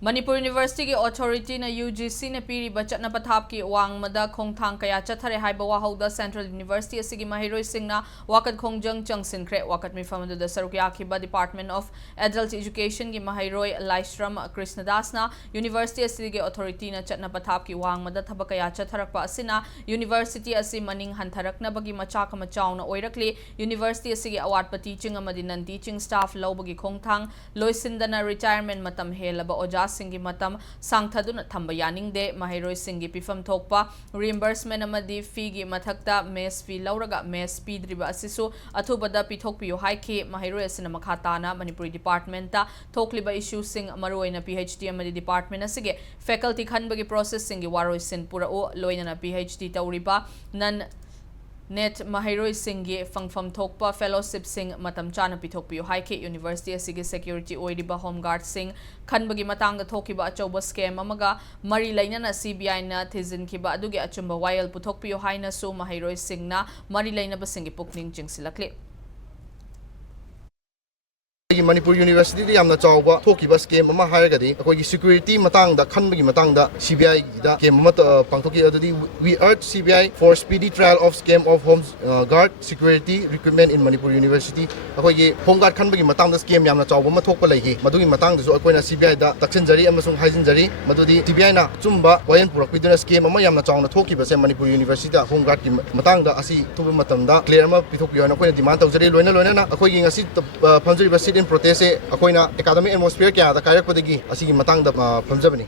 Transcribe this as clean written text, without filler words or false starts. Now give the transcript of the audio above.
Manipur University ki authority na UGC na piri bachat na pathap ki wang mada khongthang kaya chathare haiba wahauda Central University asigi mahiroi singna wakat khongjang changsinkre wakat mifamadu da sarukya khiba Department of Adult Education ki mahiroi Laishram Krishnadas na University asigi authority na chatna pathap ki wang mada thabakaya chatharakpa asina University asi maning hantharak na bagi machaka machaw na oirakli University asigi award teaching amadi nan teaching staff law bagi khongthang loisindana retirement matam helaba oja Singi matam sangthaduna thamba yaningde mahiroi singi pifam thokpa reimbursement amadi fee gi mathakta mess fee lauraga mess pidriba asisu athubada pithokpiyo haiki mahiroi asina makhatana Manipuri department ta thokliba issue sing maroina PhD amadi department asige faculty khanbagi process singi waroi sin pura o loina PhD tawriba nan net mahiroi singi fangfam thokpa fellowship sing matam chana pithokpiyo haike University asigi security oiriba home guard sing khanbagi matanga thokiba achoba scam amaga mari lainana CBI na thizin kiba adugi achumba wayal puthokpiyo haina so mahiroi singna mari lainaba singi pukning jingsilakli Manipur University di amna chawba thokiba scam ama hairagadi akoi security matangda khanbagi matangda CBI da scam ama pangthoki adudi we urge CBI for speedy trial of scam of home guard security recruitment in Manipur University akoi home guard khanbagi matangda scam yamna chawba ma thokpa lagi madugi matangda so akoina CBI da taksinjari amasung haijinjari madudi CBI na chumba wayan purakpiduna scam ama yamna chawna thokiba se Manipur University da home guard ki matangda asi thuba matamda clear ama pithokyo na akoina demand tawjari loina na akoi gi ngasi phamjari ba in protest akoina academic atmosphere kya da kairak padagi asigi matang da phamjabani